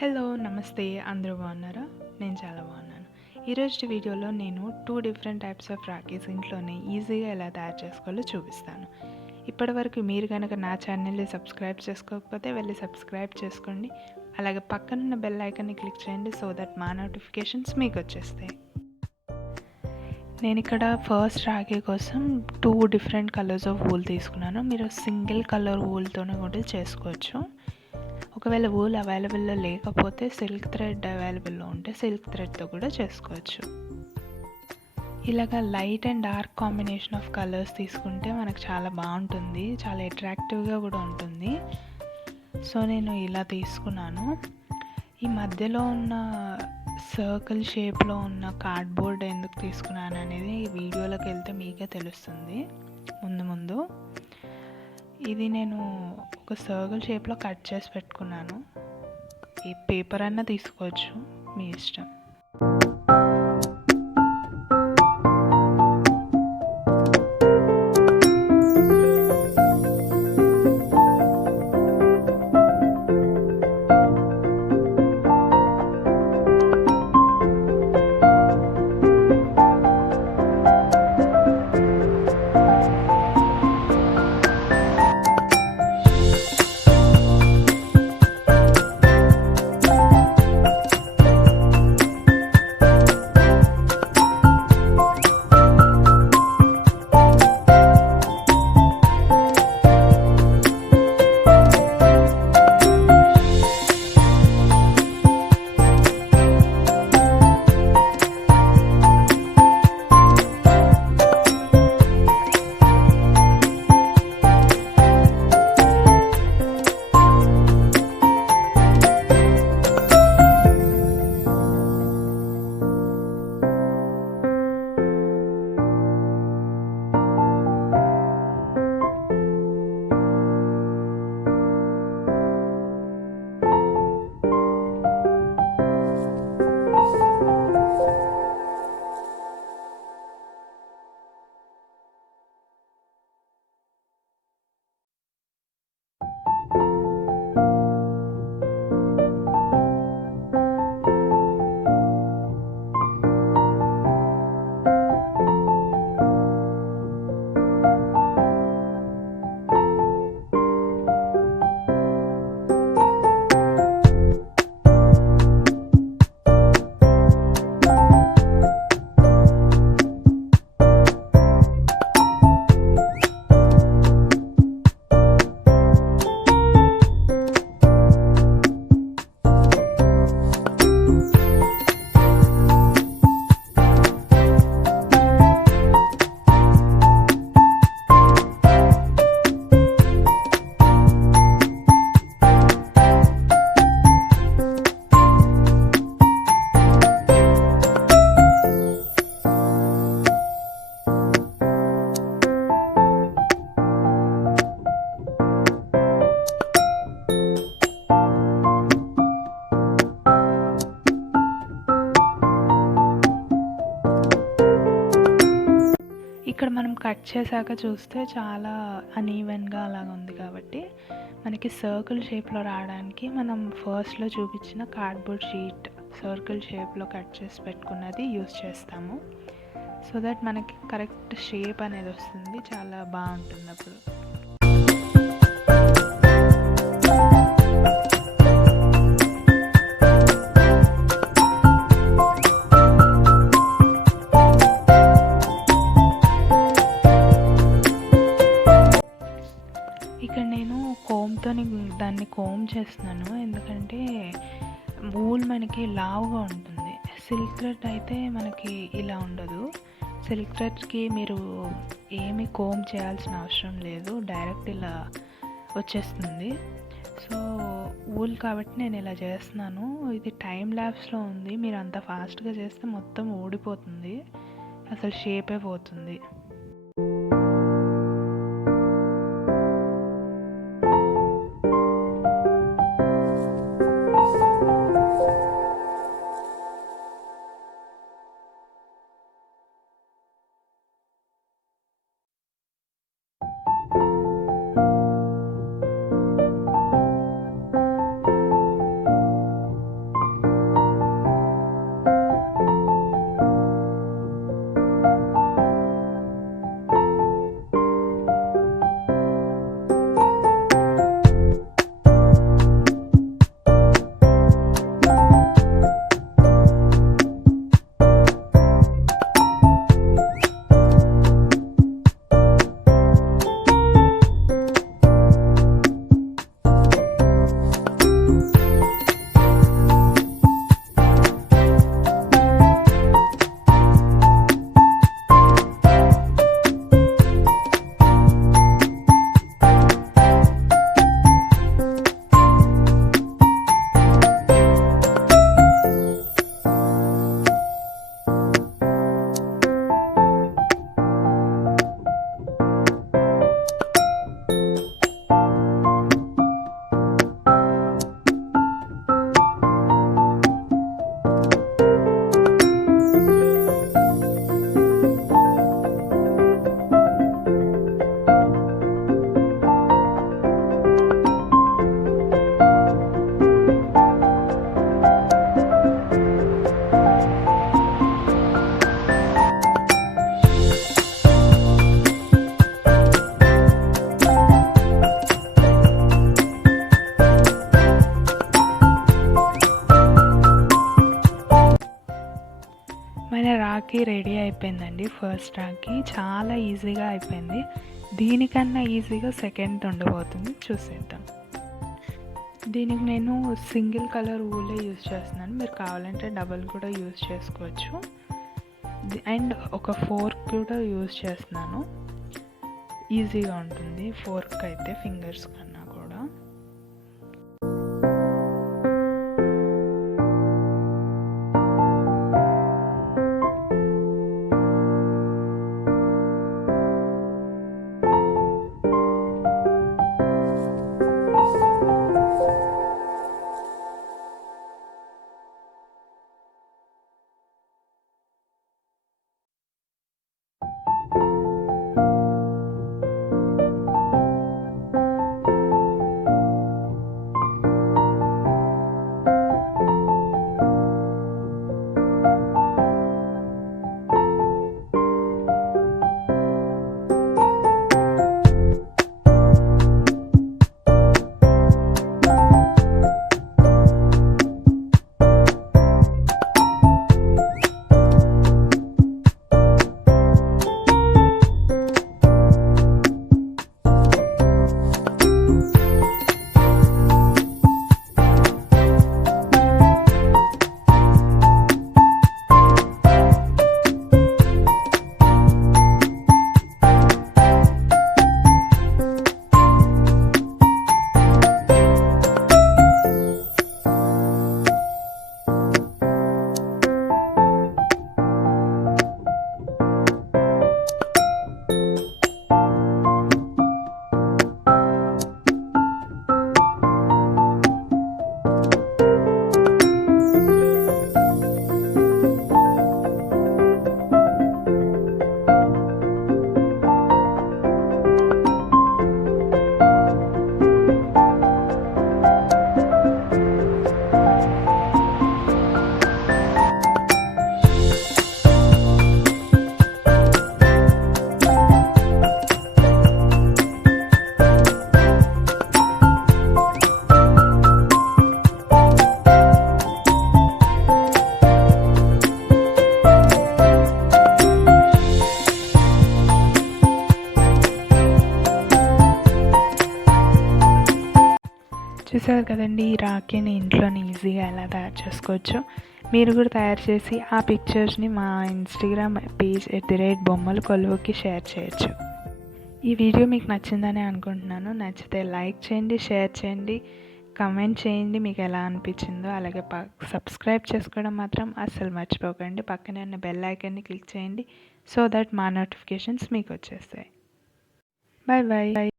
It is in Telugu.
హలో నమస్తే అందరూ బాగున్నారా? నేను చాలా బాగున్నాను. ఈరోజు వీడియోలో నేను 2 డిఫరెంట్ టైప్స్ ఆఫ్ రాఖీస్ ఇంట్లోనే ఈజీగా ఎలా తయారు చేసుకోవాలో చూపిస్తాను. ఇప్పటివరకు మీరు కనుక నా ఛానల్ని సబ్స్క్రైబ్ చేసుకోకపోతే వెళ్ళి సబ్స్క్రైబ్ చేసుకోండి. అలాగే పక్కనున్న బెల్ ఐకాన్ని క్లిక్ చేయండి సో దట్ మా నోటిఫికేషన్స్ మీకు వచ్చేస్తాయి. నేను ఇక్కడ ఫస్ట్ రాఖీ కోసం 2 డిఫరెంట్ కలర్స్ ఆఫ్ వూల్ తీసుకున్నాను. మీరు సింగిల్ కలర్ వూల్తోనే కూడా చేసుకోవచ్చు. ఒకవేళ వూల్ అవైలబుల్లో లేకపోతే సిల్క్ థ్రెడ్ అవైలబుల్లో ఉంటే సిల్క్ థ్రెడ్తో కూడా చేసుకోవచ్చు. ఇలాగ light and dark combination of colours తీసుకుంటే మనకు చాలా బాగుంటుంది, చాలా అట్రాక్టివ్గా కూడా ఉంటుంది. సో నేను ఇలా తీసుకున్నాను. ఈ మధ్యలో ఉన్న సర్కిల్ షేప్లో ఉన్న కార్డ్బోర్డ్ ఎందుకు తీసుకున్నాను అనేది ఈ వీడియోలోకి వెళ్తే మీకే తెలుస్తుంది ముందు. ఇది నేను ఒక సర్కిల్ షేప్లో కట్ చేసి పెట్టుకున్నాను. ఈ పేపర్ అన్నా తీసుకోవచ్చు, మీ ఇష్టం. ఇక్కడ మనం కట్ చేశాక చూస్తే చాలా అన్ఈవెన్గా అలాగ ఉంది కాబట్టి మనకి సర్కిల్ షేప్లో రావడానికి మనం ఫస్ట్లో చూపించిన కార్డ్బోర్డ్ షీట్ సర్కిల్ షేప్లో కట్ చేసి పెట్టుకున్నది యూస్ చేస్తాము. సో దట్ మనకి కరెక్ట్ షేప్ అనేది వస్తుంది, చాలా బాగుంటుంది అప్పుడు. ఇక్కడ నేను కోమ్తో దాన్ని కోమ్ చేస్తున్నాను, ఎందుకంటే వూల్ మనకి లావుగా ఉంటుంది. సిల్క్ థ్రెడ్ అయితే మనకి ఇలా ఉండదు. సిల్క్ థ్రెడ్కి మీరు ఏమి కోమ్ చేయాల్సిన అవసరం లేదు, డైరెక్ట్ ఇలా వచ్చేస్తుంది. సో వూల్ కాబట్టి నేను ఇలా చేస్తున్నాను. ఇది టైం ల్యాప్స్లో ఉంది, మీరు అంత ఫాస్ట్గా చేస్తే మొత్తం ఊడిపోతుంది, అసలు షేపే పోతుంది. మన రాఖీ రెడీ అయిపోయిందండి. ఫస్ట్ రాఖీ చాలా ఈజీగా అయిపోయింది. దీనికన్నా ఈజీగా సెకండ్ ఉండబోతుంది, చూసేద్దాం. దీనికి నేను సింగిల్ కలర్ ఊలే యూజ్ చేస్తున్నాను. మీరు కావాలంటే డబల్ కూడా యూజ్ చేసుకోవచ్చు. అండ్ ఒక ఫోర్క్ కూడా యూజ్ చేస్తున్నాను. ఈజీగా ఉంటుంది ఫోర్క్ అయితే ఫింగర్స్ కన్నా కూడా. చూసారు కదండి, ఈ రాఖీని ఇంట్లోనే ఈజీగా ఎలా తయారు చేసుకోవచ్చు. మీరు కూడా తయారు చేసి ఆ పిక్చర్స్ని మా ఇన్స్టాగ్రామ్ పేజ్ @బొమ్మల కొలువుకి షేర్ చేయొచ్చు. ఈ వీడియో మీకు నచ్చిందని అనుకుంటున్నాను. నచ్చితే లైక్ చేయండి, షేర్ చేయండి, కమెంట్ చేయండి మీకు ఎలా అనిపించిందో. అలాగే సబ్స్క్రైబ్ చేసుకోవడం మాత్రం అస్సలు మర్చిపోకండి. పక్కనే ఉన్న బెల్ ఐకాన్ని క్లిక్ చేయండి, సో దట్ మా నోటిఫికేషన్స్ మీకు వచ్చేస్తాయి. Bye bye.